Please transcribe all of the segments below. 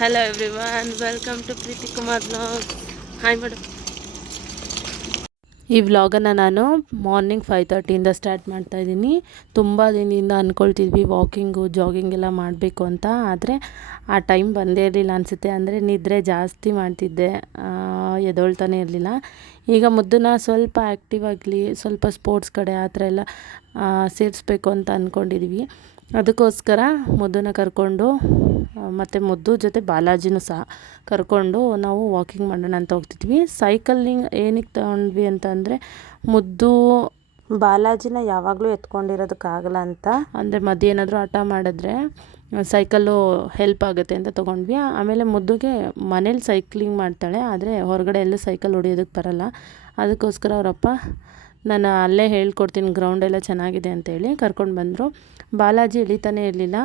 Hello everyone, welcome to Preeti Kumar vlog. Hi madam. ಈ ವ್ಲಾಗನ್ನು ನಾನು ಮಾರ್ನಿಂಗ್ 5:30 ಸ್ಟಾರ್ಟ್ ಮಾಡ್ತಾಯಿದ್ದೀನಿ. ತುಂಬ ದಿನದಿಂದ ಅಂದ್ಕೊಳ್ತಿದ್ವಿ ವಾಕಿಂಗು ಜಾಗಿಂಗ್ ಎಲ್ಲ ಮಾಡಬೇಕು ಅಂತ, ಆದರೆ ಆ ಟೈಮ್ ಬಂದೇ ಇರಲಿಲ್ಲ ಅನಿಸುತ್ತೆ. ಅಂದರೆ ನಿದ್ರೆ ಜಾಸ್ತಿ ಮಾಡ್ತಿದ್ದೆ, ಎದ್ದೇಳ್ತಾನೆ ಇರಲಿಲ್ಲ. ಈಗ ಮುದ್ದನ್ನ ಸ್ವಲ್ಪ ಆ್ಯಕ್ಟಿವ್ ಆಗಲಿ, ಸ್ವಲ್ಪ ಸ್ಪೋರ್ಟ್ಸ್ ಕಡೆ ಆ ಥರ ಎಲ್ಲ ಸೇರಿಸ್ಬೇಕು ಅಂತ ಅಂದ್ಕೊಂಡಿದ್ವಿ. ಅದಕ್ಕೋಸ್ಕರ ಮುದ್ದನ್ನ ಕರ್ಕೊಂಡು ಮತ್ತು ಮುದ್ದು ಜೊತೆ ಬಾಲಾಜಿನೂ ಸಹ ಕರ್ಕೊಂಡು ನಾವು ವಾಕಿಂಗ್ ಮಾಡೋಣ ಅಂತ ಹೋಗ್ತಿದ್ವಿ. ಸೈಕಲಿಂಗ್ ಏನಕ್ಕೆ ತಗೊಂಡ್ವಿ ಅಂತಂದರೆ, ಮುದ್ದು ಬಾಲಾಜಿನ ಯಾವಾಗಲೂ ಎತ್ಕೊಂಡಿರೋದಕ್ಕಾಗಲ್ಲ ಅಂತ, ಅಂದರೆ ಮಧ್ಯೆ ಏನಾದರೂ ಹಠ ಮಾಡಿದ್ರೆ ಸೈಕಲ್ಲು ಹೆಲ್ಪ್ ಆಗುತ್ತೆ ಅಂತ ತೊಗೊಂಡ್ವಿ. ಆಮೇಲೆ ಮುದ್ದುಗೆ ಮನೇಲಿ ಸೈಕ್ಲಿಂಗ್ ಮಾಡ್ತಾಳೆ, ಆದರೆ ಹೊರಗಡೆ ಎಲ್ಲೂ ಸೈಕಲ್ ಹೊಡಿಯೋದಕ್ಕೆ ಬರಲ್ಲ. ಅದಕ್ಕೋಸ್ಕರ ಅವರಪ್ಪ ನಾನು ಅಲ್ಲೇ ಹೇಳ್ಕೊಡ್ತೀನಿ, ಗ್ರೌಂಡೆಲ್ಲ ಚೆನ್ನಾಗಿದೆ ಅಂತೇಳಿ ಕರ್ಕೊಂಡು ಬಂದರು. ಬಾಲಾಜಿ ಇಳಿತಾನೆ ಇರಲಿಲ್ಲ.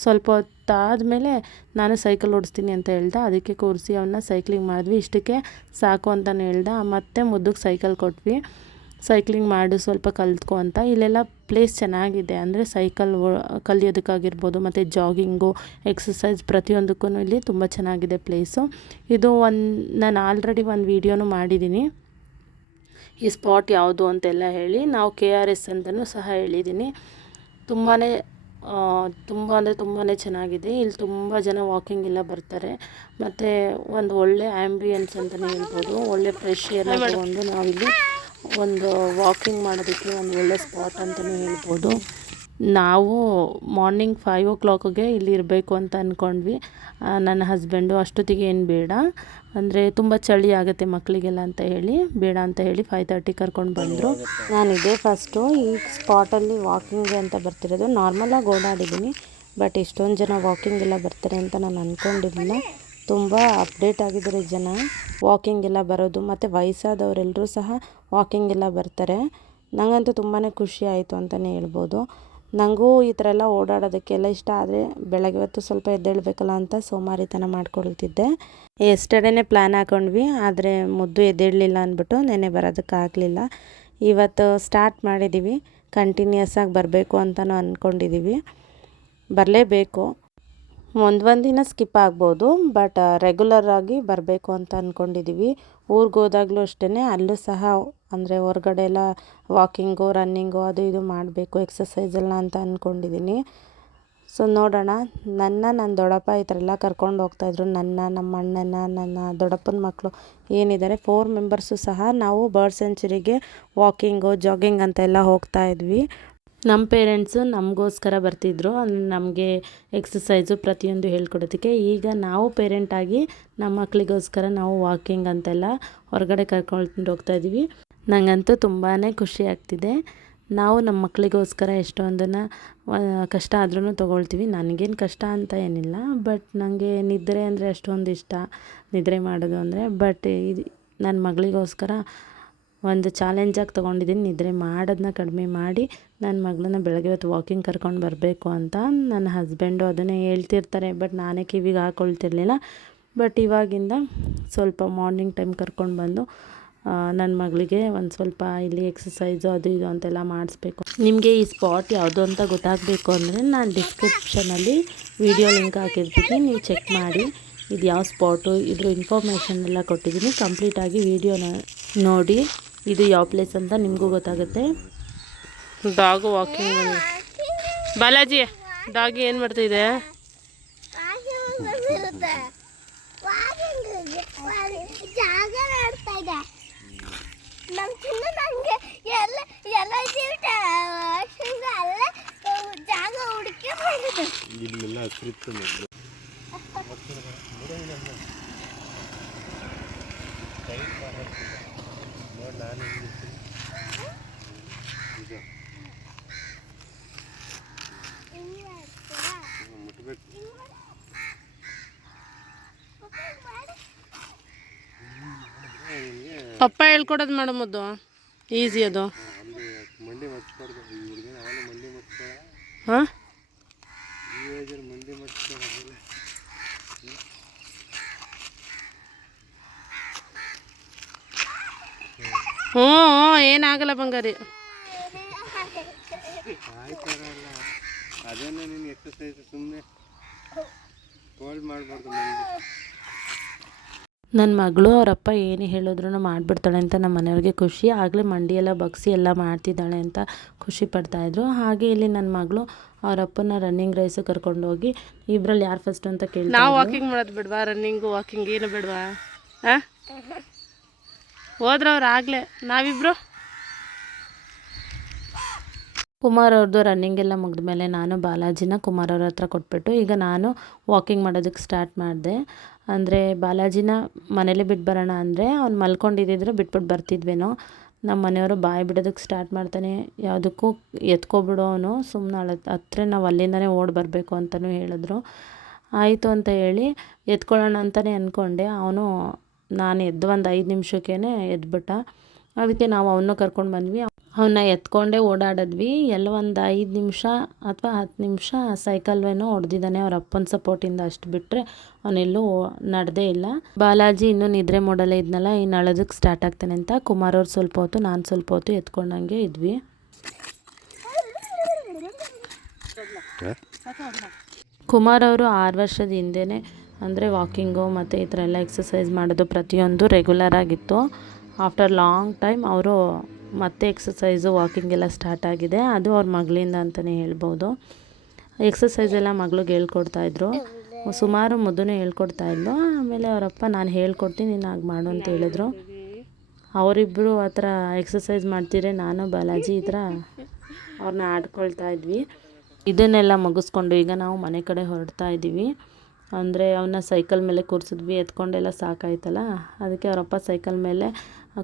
ಸ್ವಲ್ಪ ಹೊತ್ತಾದಮೇಲೆ ನಾನು ಸೈಕಲ್ ಓಡಿಸ್ತೀನಿ ಅಂತ ಹೇಳ್ದೆ, ಅದಕ್ಕೆ ಕೂರಿಸಿ ಅವನ್ನ ಸೈಕ್ಲಿಂಗ್ ಮಾಡಿದ್ವಿ. ಇಷ್ಟಕ್ಕೆ ಸಾಕು ಅಂತಲೇ ಹೇಳ್ದೆ. ಮತ್ತು ಮುದ್ದಕ್ಕೆ ಸೈಕಲ್ ಕೊಟ್ವಿ, ಸೈಕ್ಲಿಂಗ್ ಮಾಡು ಸ್ವಲ್ಪ ಕಲ್ತ್ಕೊ ಅಂತ. ಇಲ್ಲೆಲ್ಲ ಪ್ಲೇಸ್ ಚೆನ್ನಾಗಿದೆ, ಅಂದರೆ ಸೈಕಲ್ ಕಲಿಯೋದಕ್ಕಾಗಿರ್ಬೋದು ಮತ್ತು ಜಾಗಿಂಗು, ಎಕ್ಸಸೈಸ್ ಪ್ರತಿಯೊಂದಕ್ಕೂ ಇಲ್ಲಿ ತುಂಬ ಚೆನ್ನಾಗಿದೆ ಪ್ಲೇಸು. ಇದು ನಾನು ಆಲ್ರೆಡಿ ಒಂದು ವೀಡಿಯೋನೂ ಮಾಡಿದ್ದೀನಿ, ಈ ಸ್ಪಾಟ್ ಯಾವುದು ಅಂತೆಲ್ಲ ಹೇಳಿ. ನಾವು KRS ಅಂತಲೂ ಸಹ ಹೇಳಿದ್ದೀನಿ. ತುಂಬ ಅಂದರೆ ತುಂಬಾ ಚೆನ್ನಾಗಿದೆ. ಇಲ್ಲಿ ತುಂಬ ಜನ ವಾಕಿಂಗ್ ಎಲ್ಲ ಬರ್ತಾರೆ, ಮತ್ತು ಒಂದು ಒಳ್ಳೆ ಆ್ಯಂಬಿಯನ್ಸ್ ಅಂತಲೇ ಹೇಳ್ಬೋದು. ಒಳ್ಳೆ ಫ್ರೆಶ್ ಏರ್ ತಗೊಂಡು ನಾವಿಲ್ಲಿ ಒಂದು ವಾಕಿಂಗ್ ಮಾಡೋದಕ್ಕೆ ಒಂದು ಒಳ್ಳೆ ಸ್ಪಾಟ್ ಅಂತಲೇ ಹೇಳ್ಬೋದು. ನಾವು ಮಾರ್ನಿಂಗ್ 5 o'clockಗೆ ಇಲ್ಲಿ ಇರಬೇಕು ಅಂತ ಅಂದ್ಕೊಂಡ್ವಿ. ನನ್ನ ಹಸ್ಬೆಂಡು ಅಷ್ಟೊತ್ತಿಗೆ ಏನು ಬೇಡ, ಅಂದರೆ ತುಂಬ ಚಳಿ ಆಗುತ್ತೆ ಮಕ್ಕಳಿಗೆಲ್ಲ ಅಂತ ಹೇಳಿ, ಬೇಡ ಅಂತ ಹೇಳಿ 5:30 ಕರ್ಕೊಂಡು ಬಂದರು. ನಾನಿದೆ ಫಸ್ಟು ಈ ಸ್ಪಾಟಲ್ಲಿ ವಾಕಿಂಗ್ಗೆ ಅಂತ ಬರ್ತಿರೋದು. ನಾರ್ಮಲಾಗಿ ಓಡಾಡಿದ್ದೀನಿ, ಬಟ್ ಇಷ್ಟೊಂದು ಜನ ವಾಕಿಂಗ್ ಎಲ್ಲ ಬರ್ತಾರೆ ಅಂತ ನಾನು ಅಂದ್ಕೊಂಡಿರಲಿಲ್ಲ. ತುಂಬ ಅಪ್ಡೇಟ್ ಆಗಿದ್ದಾರೆ ಜನ ವಾಕಿಂಗ್ ಎಲ್ಲ ಬರೋದು, ಮತ್ತು ವಯಸ್ಸಾದವರೆಲ್ಲರೂ ಸಹ ವಾಕಿಂಗ್ ಎಲ್ಲ ಬರ್ತಾರೆ. ನನಗಂತೂ ತುಂಬಾ ಖುಷಿ ಆಯಿತು ಅಂತಲೇ ಹೇಳ್ಬೋದು. ನನಗೂ ಈ ಥರ ಎಲ್ಲ ಓಡಾಡೋದಕ್ಕೆಲ್ಲ ಇಷ್ಟ, ಆದರೆ ಬೆಳಗ್ಗೆ ಹೊತ್ತು ಸ್ವಲ್ಪ ಎದ್ದೇಳಬೇಕಲ್ಲ ಅಂತ ಸೋಮಾರಿತನ ಮಾಡ್ಕೊಳ್ತಿದ್ದೆ. ಎಸ್ಟರ್ಡೇನೇ ಪ್ಲ್ಯಾನ್ ಹಾಕೊಂಡ್ವಿ, ಆದರೆ ಮುದ್ದು ಎದ್ದೇಳಲಿಲ್ಲ ಅಂದ್ಬಿಟ್ಟು ನೆನ್ನೆ ಬರೋದಕ್ಕಾಗಲಿಲ್ಲ. ಇವತ್ತು ಸ್ಟಾರ್ಟ್ ಮಾಡಿದ್ದೀವಿ, ಕಂಟಿನ್ಯೂಸ್ ಆಗಿ ಬರಬೇಕು ಅಂತಲೂ ಅಂದ್ಕೊಂಡಿದ್ದೀವಿ. ಬರಲೇಬೇಕು, ಒಂದು ದಿನ ಸ್ಕಿಪ್ ಆಗ್ಬೋದು, ಬಟ್ ರೆಗ್ಯುಲರ್ ಆಗಿ ಬರಬೇಕು ಅಂತ ಅಂದ್ಕೊಂಡಿದ್ದೀವಿ. ಊರಿಗೆ ಹೋದಾಗಲೂ ಅಷ್ಟೇ, ಅಲ್ಲೂ ಸಹ ಅಂದರೆ ಹೊರಗಡೆ ಎಲ್ಲ ವಾಕಿಂಗು ರನ್ನಿಂಗು ಅದು ಇದು ಮಾಡಬೇಕು, ಎಕ್ಸಸೈಸ್ ಎಲ್ಲ ಅಂತ ಅಂದ್ಕೊಂಡಿದ್ದೀನಿ. ಸೊ ನೋಡೋಣ. ನನ್ನ ದೊಡ್ಡಪ್ಪ ಈ ಥರ ಎಲ್ಲ ಕರ್ಕೊಂಡು ಹೋಗ್ತಾಯಿದ್ರು, ನಮ್ಮ ಅಣ್ಣನ, ನನ್ನ ದೊಡ್ಡಪ್ಪನ ಮಕ್ಕಳು ಏನಿದ್ದಾರೆ 4 ಮೆಂಬರ್ಸು ಸಹ ನಾವು ಬರ್ಡ್ ಸೆಂಚುರಿಗೆ ವಾಕಿಂಗು ಜಾಗಿಂಗ್ ಅಂತೆಲ್ಲ ಹೋಗ್ತಾಯಿದ್ವಿ. ನಮ್ಮ ಪೇರೆಂಟ್ಸು ನಮಗೋಸ್ಕರ ಬರ್ತಿದ್ರು, ನಮಗೆ ಎಕ್ಸಸೈಸು ಪ್ರತಿಯೊಂದು ಹೇಳ್ಕೊಡೋದಕ್ಕೆ. ಈಗ ನಾವು ಪೇರೆಂಟಾಗಿ ನಮ್ಮ ಮಕ್ಕಳಿಗೋಸ್ಕರ ನಾವು ವಾಕಿಂಗ್ ಅಂತೆಲ್ಲ ಹೊರಗಡೆ ಕರ್ಕೊಂಡು ಹೋಗ್ತಾಯಿದ್ವಿ. ನನಗಂತೂ ತುಂಬಾ ಖುಷಿ ಆಗ್ತಿದೆ. ನಾವು ನಮ್ಮ ಮಕ್ಕಳಿಗೋಸ್ಕರ ಎಷ್ಟೊಂದನ್ನು ಕಷ್ಟ ಆದ್ರೂ ತೊಗೊಳ್ತೀವಿ. ನನಗೇನು ಕಷ್ಟ ಅಂತ ಏನಿಲ್ಲ, ಬಟ್ ನನಗೆ ನಿದ್ರೆ ಅಂದರೆ ಅಷ್ಟೊಂದು ಇಷ್ಟ, ನಿದ್ರೆ ಮಾಡೋದು ಅಂದರೆ. ಬಟ್ ಇದು ನನ್ನ ಮಗಳಿಗೋಸ್ಕರ ಒಂದು ಚಾಲೆಂಜಾಗಿ ತೊಗೊಂಡಿದ್ದೀನಿ, ನಿದ್ರೆ ಮಾಡೋದನ್ನ ಕಡಿಮೆ ಮಾಡಿ ನನ್ನ ಮಗಳನ್ನ ಬೆಳಗ್ಗೆ ಹೊತ್ತು ವಾಕಿಂಗ್ ಕರ್ಕೊಂಡು ಬರಬೇಕು ಅಂತ. ನನ್ನ ಹಸ್ಬೆಂಡು ಅದನ್ನೇ ಹೇಳ್ತಿರ್ತಾರೆ, ಬಟ್ ನಾನೇ ಕಿವಿಗೆ ಹಾಕ್ಕೊಳ್ತಿರ್ಲಿಲ್ಲ. ಬಟ್ ಇವಾಗಿಂದ ಸ್ವಲ್ಪ ಮಾರ್ನಿಂಗ್ ಟೈಮ್ ಕರ್ಕೊಂಡು ಬಂದು ನನ್ನ ಮಗಳಿಗೆ ಒಂದು ಸ್ವಲ್ಪ ಇಲ್ಲಿ ಎಕ್ಸಸೈಸು ಅದು ಇದು ಅಂತೆಲ್ಲ ಮಾಡಿಸ್ಬೇಕು. ನಿಮಗೆ ಈ ಸ್ಪಾಟ್ ಯಾವುದು ಅಂತ ಗೊತ್ತಾಗಬೇಕು ಅಂದರೆ ನಾನು ಡಿಸ್ಕ್ರಿಪ್ಷನಲ್ಲಿ ವಿಡಿಯೋ ಲಿಂಕ್ ಹಾಕಿರ್ತೀನಿ, ನೀವು ಚೆಕ್ ಮಾಡಿ. ಇದು ಯಾವ ಸ್ಪಾಟು, ಇದ್ರ ಇನ್ಫಾರ್ಮೇಷನ್ ಎಲ್ಲ ಕೊಟ್ಟಿದ್ದೀನಿ, ಕಂಪ್ಲೀಟಾಗಿ ವಿಡಿಯೋನ ನೋಡಿ ಇದು ಯಾವ ಪ್ಲೇಸ್ ಅಂತ ನಿಮಗೂ ಗೊತ್ತಾಗುತ್ತೆ. ಡಾಗು ವಾಕಿಂಗ್ ಬಾಲಾಜಿ, ಡಾಗಿ ಏನು ಮಾಡ್ತಿದೆ? ಪಪ್ಪ ಹೇಳ್ಕೊಡೋದು ಮಾಡೋದು ಈಸಿ, ಅದು ಹಾಂ. ಹ್ಞೂ ಏನಾಗಲ್ಲ ಬಂಗಾರಿ. ಅದನ್ನೇ ನೀನು ಎಕ್ಸಸೈಸ್ ಸುಮ್ಮನೆ ನನ್ನ ಮಗಳು ಅವರಪ್ಪ ಏನು ಹೇಳಿದ್ರು ಮಾಡಿಬಿಡ್ತಾಳೆ ಅಂತ ನಮ್ಮ ಮನೆಯವ್ರಿಗೆ ಖುಷಿ. ಆಗಲೇ ಮಂಡಿ ಎಲ್ಲ ಬಗ್ಸಿ ಎಲ್ಲ ಮಾಡ್ತಿದ್ದಾಳೆ ಅಂತ ಖುಷಿ ಪಡ್ತಾಯಿದ್ರು. ಹಾಗೆ ಇಲ್ಲಿ ನನ್ನ ಮಗಳು ಅವರಪ್ಪನ ರನ್ನಿಂಗ್ ರೇಸು ಕರ್ಕೊಂಡೋಗಿ ಇಬ್ಬರಲ್ಲಿ ಯಾರು ಫಸ್ಟ್ ಅಂತ ಕೇಳಿ, ನಾವು ವಾಕಿಂಗ್ ಮಾಡೋದು ಬಿಡ್ವಾ, ರನ್ನಿಂಗು ವಾಕಿಂಗ್ ಏನು ಬಿಡ್ವಾ? ಹಾಂ ಹೋದ್ರವ್ರು ಆಗಲೇ. ನಾವಿಬ್ಬರು ಕುಮಾರ್ ಅವ್ರದ್ದು ರನ್ನಿಂಗ್ ಎಲ್ಲ ಮುಗಿದ್ಮೇಲೆ ನಾನು ಬಾಲಾಜಿನ ಕುಮಾರ್ ಅವ್ರ ಹತ್ರ ಕೊಟ್ಬಿಟ್ಟು ಈಗ ನಾನು ವಾಕಿಂಗ್ ಮಾಡೋದಕ್ಕೆ ಸ್ಟಾರ್ಟ್ ಮಾಡಿದೆ. ಅಂದರೆ ಬಾಲಾಜಿನ ಮನೇಲೇ ಬಿಟ್ಟು ಬರೋಣ ಅಂದರೆ ಅವ್ನು ಮಲ್ಕೊಂಡಿದ್ದಿದ್ರೆ ಬಿಟ್ಬಿಟ್ಟು ಬರ್ತಿದ್ವೇನೋ. ನಮ್ಮ ಮನೆಯವರು ಬಾಯಿ ಬಿಡೋದಕ್ಕೆ ಸ್ಟಾರ್ಟ್ ಮಾಡ್ತಾನೆ, ಯಾವುದಕ್ಕೂ ಎತ್ಕೊಬಿಡು ಅವನು ಸುಮ್ಮನೆ ಹತ್ರ ನಾವು ಅಲ್ಲಿಂದನೇ ಓಡಿ ಬರಬೇಕು ಅಂತಲೂ ಹೇಳಿದ್ರು. ಆಯಿತು ಅಂತ ಹೇಳಿ ಎತ್ಕೊಳ್ಳೋಣ ಅಂತಲೇ ಅಂದ್ಕೊಂಡೆ. ಅವನು ನಾನು ಎದ್ದು ಒಂದು 5 ನಿಮಿಷಕ್ಕೇ ಎದ್ಬಿಟ್ಟ. ಅದಕ್ಕೆ ನಾವು ಅವನ್ನ ಕರ್ಕೊಂಡು ಬಂದ್ವಿ. ಅವನ್ನ ಎತ್ಕೊಂಡೇ ಓಡಾಡಿದ್ವಿ. ಎಲ್ಲ ಒಂದು 5 ನಿಮಿಷ ಅಥವಾ 10 ನಿಮಿಷ ಸೈಕಲ್ವೇನೋ ಹೊಡೆದಿದ್ದಾನೆ ಅವ್ರ ಅಪ್ಪನ ಸಪೋರ್ಟಿಂದ. ಅಷ್ಟು ಬಿಟ್ಟರೆ ಅವನೆಲ್ಲೂ ನಡೆದೇ ಇಲ್ಲ. ಬಾಲಾಜಿ ಇನ್ನೂ ನಿದ್ರೆ ಮೋಡಲ್ಲೇ ಇದ್ನಲ್ಲ, ಇನ್ನು ಅಳೋದಕ್ಕೆ ಸ್ಟಾರ್ಟ್ ಆಗ್ತಾನೆ ಅಂತ ಕುಮಾರ್ ಅವ್ರು ಸ್ವಲ್ಪ ಹೊತ್ತು, ನಾನು ಸ್ವಲ್ಪ ಹೊತ್ತು ಎತ್ಕೊಂಡಂಗೆ ಇದ್ವಿ. ಕುಮಾರ್ ಅವರು 6 ವರ್ಷದ ಹಿಂದೆಯೇ ಅಂದರೆ ವಾಕಿಂಗು ಮತ್ತು ಈ ಥರ ಎಲ್ಲ ಎಕ್ಸಸೈಸ್ ಮಾಡೋದು ಪ್ರತಿಯೊಂದು ರೆಗ್ಯುಲರ್ ಆಗಿತ್ತು. ಆಫ್ಟರ್ ಲಾಂಗ್ ಟೈಮ್ ಅವರು ಮತ್ತೆ ಎಕ್ಸಸೈಸು ವಾಕಿಂಗ್ ಎಲ್ಲ ಸ್ಟಾರ್ಟ್ ಆಗಿದೆ. ಅದು ಅವ್ರ ಮಗಳಿಂದ ಅಂತಲೇ ಹೇಳ್ಬೋದು. ಎಕ್ಸಸೈಸ್ ಎಲ್ಲ ಮಗಳಿಗೆ ಹೇಳ್ಕೊಡ್ತಾಯಿದ್ರು. ಸುಮಾರು ಮುದ್ದೂ ಹೇಳ್ಕೊಡ್ತಾಯಿದ್ಲು. ಆಮೇಲೆ ಅವರಪ್ಪ ನಾನು ಹೇಳ್ಕೊಡ್ತೀನಿ ನೀನು ಹಾಗೆ ಮಾಡು ಅಂತ ಹೇಳಿದ್ರು. ಅವರಿಬ್ಬರು ಆ ಥರ ಎಕ್ಸಸೈಸ್ ಮಾಡ್ತಿದ್ರೆ ನಾನು ಬಾಲಾಜಿ ಈ ಥರ ಅವ್ರನ್ನ ಆಡ್ಕೊಳ್ತಾ ಇದ್ವಿ. ಇದನ್ನೆಲ್ಲ ಮುಗಿಸ್ಕೊಂಡು ಈಗ ನಾವು ಮನೆ ಕಡೆ ಹೊರಡ್ತಾ ಇದ್ದೀವಿ. ಅಂದರೆ ಅವನ್ನ ಸೈಕಲ್ ಮೇಲೆ ಕೂರಿಸಿದ್ವಿ, ಎತ್ಕೊಂಡೆಲ್ಲ ಸಾಕಾಯ್ತಲ್ಲ, ಅದಕ್ಕೆ ಅವರಪ್ಪ ಸೈಕಲ್ ಮೇಲೆ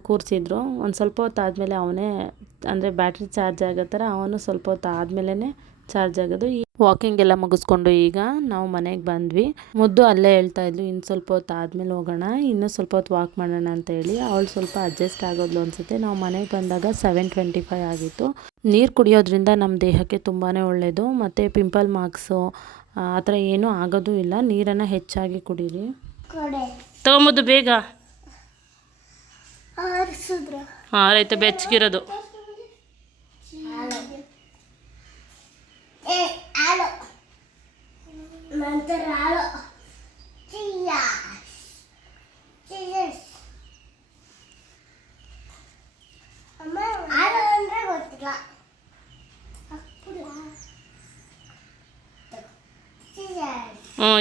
ಕೂರಿಸಿದ್ರು. ಒಂದು ಸ್ವಲ್ಪ ಹೊತ್ತು ಆದಮೇಲೆ ಅವನೇ ಅಂದರೆ ಬ್ಯಾಟ್ರಿ ಚಾರ್ಜ್ ಆಗೋ ಥರ ಅವನು ಸ್ವಲ್ಪ ಹೊತ್ತು ಆದಮೇಲೆ ಚಾರ್ಜ್ ಆಗೋದು. ಈ ವಾಕಿಂಗ್ ಎಲ್ಲ ಮುಗಿಸ್ಕೊಂಡು ಈಗ ನಾವು ಮನೆಗೆ ಬಂದ್ವಿ. ಮುದ್ದು ಅಲ್ಲೇ ಹೇಳ್ತಾ ಇದ್ಲು, ಇನ್ನು ಸ್ವಲ್ಪ ಹೊತ್ತು ಆದಮೇಲೆ ಹೋಗೋಣ, ಇನ್ನೂ ಸ್ವಲ್ಪ ಹೊತ್ತು ವಾಕ್ ಮಾಡೋಣ ಅಂತ ಹೇಳಿ. ಅವಳು ಸ್ವಲ್ಪ ಅಡ್ಜಸ್ಟ್ ಆಗೋದ್ಲು ಅನಿಸುತ್ತೆ. ನಾವು ಮನೆಗೆ ಬಂದಾಗ 7:25 ಆಗಿತ್ತು. ನೀರು ಕುಡಿಯೋದ್ರಿಂದ ನಮ್ಮ ದೇಹಕ್ಕೆ ತುಂಬಾ ಒಳ್ಳೆಯದು. ಮತ್ತು ಪಿಂಪಲ್ ಮಾರ್ಕ್ಸು ಆ ಥರ ಏನೂ ಆಗೋದು ಇಲ್ಲ. ನೀರನ್ನು ಹೆಚ್ಚಾಗಿ ಕುಡೀರಿ. ತಗೊಂಬುದು ಬೇಗ. ಹಾಂ ರೈತ ಬೆಚ್ಚಗಿರೋದು.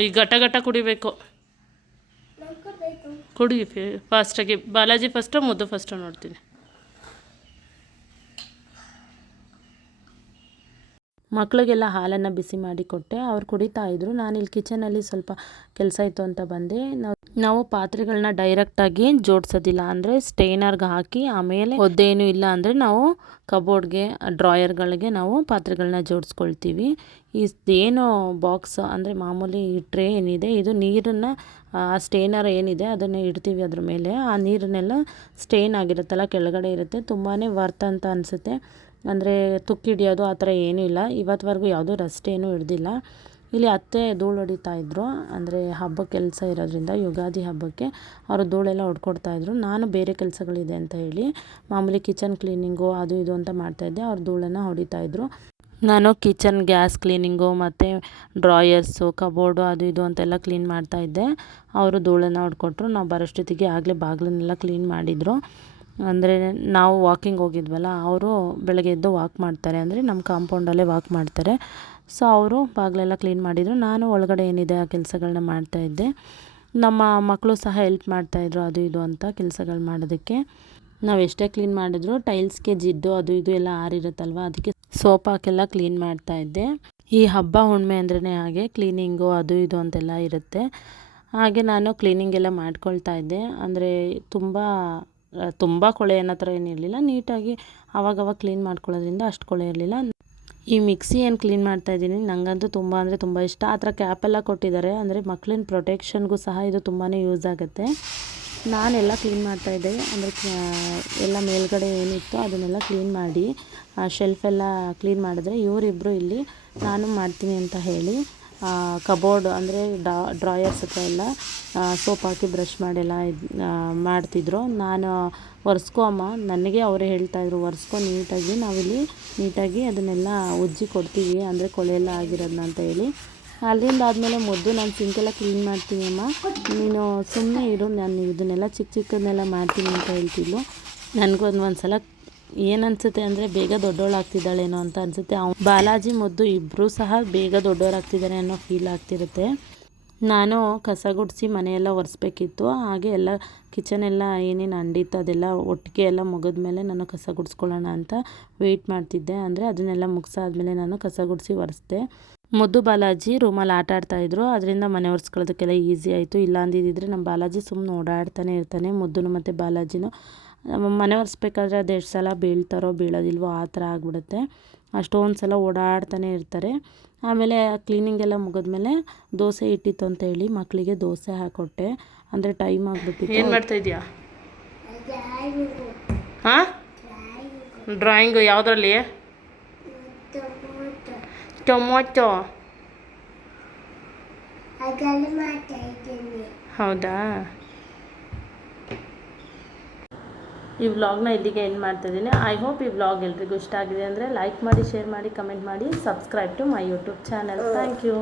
ಈ ಘಟ ಕುಡಿಬೇಕು. ಕುಡಿ ಫಾಸ್ಟಾಗಿ. ಬಾಲಾಜಿ ಫಸ್ಟು ಮುದ್ದು ಫಸ್ಟು ನೋಡ್ತೀನಿ. ಮಕ್ಕಳಿಗೆಲ್ಲ ಹಾಲನ್ನು ಬಿಸಿ ಮಾಡಿ ಕೊಟ್ಟೆ. ಅವ್ರು ಕುಡಿತಾ ಇದ್ರು. ನಾನಿಲ್ಲಿ ಕಿಚನಲ್ಲಿ ಸ್ವಲ್ಪ ಕೆಲಸ ಇತ್ತು ಅಂತ ಬಂದೆ. ನಾವು ಪಾತ್ರೆಗಳನ್ನ ಡೈರೆಕ್ಟಾಗಿ ಜೋಡಿಸೋದಿಲ್ಲ, ಅಂದರೆ ಸ್ಟೇನರ್ಗೆ ಹಾಕಿ ಆಮೇಲೆ ಒದ್ದೇನೂ ಇಲ್ಲ ಅಂದರೆ ನಾವು ಕಬೋರ್ಡ್ಗೆ ಡ್ರಾಯರ್ಗಳಿಗೆ ನಾವು ಪಾತ್ರೆಗಳನ್ನ ಜೋಡಿಸ್ಕೊಳ್ತೀವಿ. ಏನು ಬಾಕ್ಸ್ ಅಂದರೆ ಮಾಮೂಲಿ ಟ್ರೇ ಏನಿದೆ ಇದು ನೀರನ್ನು ಆ ಸ್ಟೇನರ್ ಏನಿದೆ ಅದನ್ನು ಇಡ್ತೀವಿ ಅದ್ರ ಮೇಲೆ. ಆ ನೀರನ್ನೆಲ್ಲ ಸ್ಟೇನ್ ಆಗಿರುತ್ತಲ್ಲ ಕೆಳಗಡೆ ಇರುತ್ತೆ. ತುಂಬಾ ವರ್ತ್ ಅಂತ ಅನಿಸುತ್ತೆ. ಅಂದರೆ ತುಕ್ಕಿಡಿಯೋದು ಆ ಥರ ಏನೂ ಇಲ್ಲ. ಇವತ್ತುವರೆಗೂ ಯಾವುದೂ ರಸ್ಟ್ ಏನೂ ಹಿಡ್ದಿಲ್ಲ. ಇಲ್ಲಿ ಅತ್ತೆ ಧೂಳು ಹೊಡಿತಾ ಇದ್ದರು. ಅಂದರೆ ಹಬ್ಬ ಕೆಲಸ ಇರೋದ್ರಿಂದ ಯುಗಾದಿ ಹಬ್ಬಕ್ಕೆ ಅವರು ಧೂಳೆಲ್ಲ ಹೊಡ್ಕೊಡ್ತಾಯಿದ್ರು. ನಾನು ಬೇರೆ ಕೆಲಸಗಳಿದೆ ಅಂತ ಹೇಳಿ ಮಾಮೂಲಿ ಕಿಚನ್ ಕ್ಲೀನಿಂಗು ಅದು ಇದು ಅಂತ ಮಾಡ್ತಾಯಿದ್ದೆ. ಅವ್ರು ಧೂಳನ್ನು ಹೊಡಿತಾಯಿದ್ರು. ನಾನು ಕಿಚನ್ ಗ್ಯಾಸ್ ಕ್ಲೀನಿಂಗು ಮತ್ತು ಡ್ರಾಯರ್ಸು ಕಬೋರ್ಡು ಅದು ಇದು ಅಂತೆಲ್ಲ ಕ್ಲೀನ್ ಮಾಡ್ತಾಯಿದ್ದೆ. ಅವರು ಧೂಳನ್ನು ಹೊಡ್ಕೊಟ್ರು. ನಾವು ಬರೋಷ್ಟೊತ್ತಿಗೆ ಆಗಲೇ ಬಾಗಿಲನ್ನೆಲ್ಲ ಕ್ಲೀನ್ ಮಾಡಿದರು. ಅಂದರೆ ನಾವು ವಾಕಿಂಗ್ ಹೋಗಿದ್ವಲ್ಲ, ಅವರು ಬೆಳಗ್ಗೆ ಎದ್ದು ವಾಕ್ ಮಾಡ್ತಾರೆ, ಅಂದರೆ ನಮ್ಮ ಕಾಂಪೌಂಡಲ್ಲೇ ವಾಕ್ ಮಾಡ್ತಾರೆ. ಸೊ ಅವರು ಬಾಗಿಲೆಲ್ಲ ಕ್ಲೀನ್ ಮಾಡಿದರು. ನಾನು ಒಳಗಡೆ ಏನಿದೆ ಆ ಕೆಲಸಗಳನ್ನ ಮಾಡ್ತಾಯಿದ್ದೆ. ನಮ್ಮ ಮಕ್ಕಳು ಸಹ ಹೆಲ್ಪ್ ಮಾಡ್ತಾಯಿದ್ರು ಅದು ಇದು ಅಂತ ಕೆಲಸಗಳು ಮಾಡೋದಕ್ಕೆ. ನಾವು ಎಷ್ಟೇ ಕ್ಲೀನ್ ಮಾಡಿದ್ರು ಟೈಲ್ಸ್ಗೆ ಜಿಡ್ಡು ಅದು ಇದು ಎಲ್ಲ ಆರಿರುತ್ತಲ್ವ, ಅದಕ್ಕೆ ಸೋಪ್ ಹಾಕೆಲ್ಲ ಕ್ಲೀನ್ ಮಾಡ್ತಾಯಿದ್ದೆ. ಈ ಹಬ್ಬ ಹುಣ್ಣಿಮೆ ಅಂದ್ರೇ ಹಾಗೆ ಕ್ಲೀನಿಂಗು ಅದು ಇದು ಅಂತೆಲ್ಲ ಇರುತ್ತೆ. ಹಾಗೆ ನಾನು ಕ್ಲೀನಿಂಗ್ ಎಲ್ಲ ಮಾಡ್ಕೊಳ್ತಾ ಇದ್ದೆ. ಅಂದರೆ ತುಂಬ ಕೊಳೆ ಅನ್ನೋ ಥರ ಏನಿರಲಿಲ್ಲ. ನೀಟಾಗಿ ಆವಾಗವಾಗ ಕ್ಲೀನ್ ಮಾಡ್ಕೊಳ್ಳೋದ್ರಿಂದ ಅಷ್ಟು ಕೊಳೆ ಇರಲಿಲ್ಲ. ಈ ಮಿಕ್ಸಿ ಏನು ಕ್ಲೀನ್ ಮಾಡ್ತಾಯಿದ್ದೀನಿ, ನನಗಂತೂ ತುಂಬ ಅಂದರೆ ತುಂಬ ಇಷ್ಟ. ಆ ಥರ ಕ್ಯಾಪೆಲ್ಲ ಕೊಟ್ಟಿದ್ದಾರೆ. ಅಂದರೆ ಮಕ್ಳಿನ ಪ್ರೊಟೆಕ್ಷನ್ಗೂ ಸಹ ಇದು ತುಂಬಾ ಯೂಸ್ ಆಗುತ್ತೆ. ನಾನೆಲ್ಲ ಕ್ಲೀನ್ ಮಾಡ್ತಾಯಿದ್ದೆ. ಅಂದರೆ ಎಲ್ಲ ಮೇಲ್ಗಡೆ ಏನಿತ್ತು ಅದನ್ನೆಲ್ಲ ಕ್ಲೀನ್ ಮಾಡಿ ಶೆಲ್ಫೆಲ್ಲ ಕ್ಲೀನ್ ಮಾಡಿದ್ರೆ ಇವರಿಬ್ಬರು ಇಲ್ಲಿ ನಾನು ಮಾಡ್ತೀನಿ ಅಂತ ಹೇಳಿ ಕಬೋರ್ಡ್ ಅಂದರೆ ಡ್ರಾಯರ್ಸ್ ಹತ್ರ ಎಲ್ಲ ಸೋಪ್ ಹಾಕಿ ಬ್ರಷ್ ಮಾಡೆಲ್ಲ ಮಾಡ್ತಿದ್ರು. ನಾನು ಒರೆಸ್ಕೊ ಅಮ್ಮ, ನನಗೆ ಅವರೇ ಹೇಳ್ತಾಯಿದ್ರು ಒರೆಸ್ಕೊ ನೀಟಾಗಿ, ನಾವಿಲ್ಲಿ ನೀಟಾಗಿ ಅದನ್ನೆಲ್ಲ ಉಜ್ಜಿ ಕೊಡ್ತೀವಿ ಅಂದರೆ ಕೊಳೆ ಎಲ್ಲ ಆಗಿರೋದನ್ನ ಅಂತ ಹೇಳಿ. ಅಲ್ಲಿಂದ ಆದಮೇಲೆ ಮೊದಲು ನಾನು ಸಿಂಕೆಲ್ಲ ಕ್ಲೀನ್ ಮಾಡ್ತೀನಿ ಅಮ್ಮ, ನೀನು ಸುಮ್ಮನೆ ಇರು, ನಾನು ಇದನ್ನೆಲ್ಲ ಚಿಕ್ಕ ಚಿಕ್ಕದನ್ನೆಲ್ಲ ಮಾಡ್ತೀನಿ ಅಂತ ಹೇಳ್ತಿದ್ಲು. ನನಗೊಂದು ಸಲ ಏನು ಅನಿಸುತ್ತೆ ಅಂದರೆ ಬೇಗ ದೊಡ್ಡವಳಾಗ್ತಿದ್ದಾಳೇನೋ ಅಂತ ಅನಿಸುತ್ತೆ. ಬಾಲಾಜಿ ಮುದ್ದು ಇಬ್ಬರೂ ಸಹ ಬೇಗ ದೊಡ್ಡವರಾಗ್ತಿದ್ದಾರೆ ಅನ್ನೋ ಫೀಲ್ ಆಗ್ತಿರುತ್ತೆ. ನಾನು ಕಸ ಗುಡಿಸಿ ಮನೆಯೆಲ್ಲ ಒರೆಸ್ಬೇಕಿತ್ತು. ಹಾಗೆ ಎಲ್ಲ ಕಿಚನೆಲ್ಲ ಏನೇನು ಅಂಡಿತ್ತು ಅದೆಲ್ಲ ಒಟ್ಟಿಗೆ ಎಲ್ಲ ಮುಗಿದ್ಮೇಲೆ ನಾನು ಕಸ ಗುಡಿಸ್ಕೊಳ್ಳೋಣ ಅಂತ ವೆಯ್ಟ್ ಮಾಡ್ತಿದ್ದೆ. ಅಂದರೆ ಅದನ್ನೆಲ್ಲ ಮುಗಿಸಾದ್ಮೇಲೆ ನಾನು ಕಸ ಗುಡಿಸಿ ಒರೆಸ್ದೆ. ಮುದ್ದು ಬಾಲಾಜಿ ರೂಮಲ್ಲಿ ಆಟ ಆಡ್ತಾಯಿದ್ರು, ಅದರಿಂದ ಮನೆ ಒರೆಸ್ಕೊಳ್ಳೋದಕ್ಕೆಲ್ಲ ಈಸಿ ಆಯಿತು. ಇಲ್ಲ ಅಂದಿದ್ದರೆ ನಮ್ಮ ಬಾಲಾಜಿ ಸುಮ್ಮನೆ ಓಡಾಡ್ತಾನೆ ಇರ್ತಾನೆ. ಮುದ್ದುನು ಮತ್ತು ಬಾಲಾಜಿನೂ ಮನೆ ಒರೆಸ್ಬೇಕಾದ್ರೆ ಅದು ಎಷ್ಟು ಸಲ ಬೀಳ್ತಾರೋ ಬೀಳೋದಿಲ್ವೋ ಆ ಥರ ಆಗಿಬಿಡುತ್ತೆ. ಅಷ್ಟೊಂದು ಸಲ ಓಡಾಡ್ತಾನೆ ಇರ್ತಾರೆ. ಆಮೇಲೆ ಕ್ಲೀನಿಂಗ್ ಎಲ್ಲ ಮುಗಿದ್ಮೇಲೆ ದೋಸೆ ಇಟ್ಟಿತ್ತು ಅಂತ ಹೇಳಿ ಮಕ್ಕಳಿಗೆ ದೋಸೆ ಹಾಕ್ಕೊಟ್ಟೆ. ಅಂದರೆ ಟೈಮ್ ಆಗಿಬಿಟ್ಟಿತ್ತು. ಏನು ಮಾಡ್ತಾಯಿದ್ಯಾ? ಹಾಂ, ಡ್ರಾಯಿಂಗು ಯಾವುದ್ರಲ್ಲಿ? ಟೊಮೊಟೊ. ಹೌದಾ? ಈ ವ್ಲಾಗ್ನ ಇಲ್ಲಿಗೆ ಎಂಡ್ ಮಾಡ್ತಾಯಿದ್ದೀನಿ. ಐ ಹೋಪ್ ಈ ವ್ಲಾಗ್ ಎಲ್ರಿಗೂ ಇಷ್ಟ ಆಗಿದೆ ಅಂದರೆ ಲೈಕ್ ಮಾಡಿ, ಶೇರ್ ಮಾಡಿ, ಕಮೆಂಟ್ ಮಾಡಿ, subscribe to my YouTube channel. Thank you.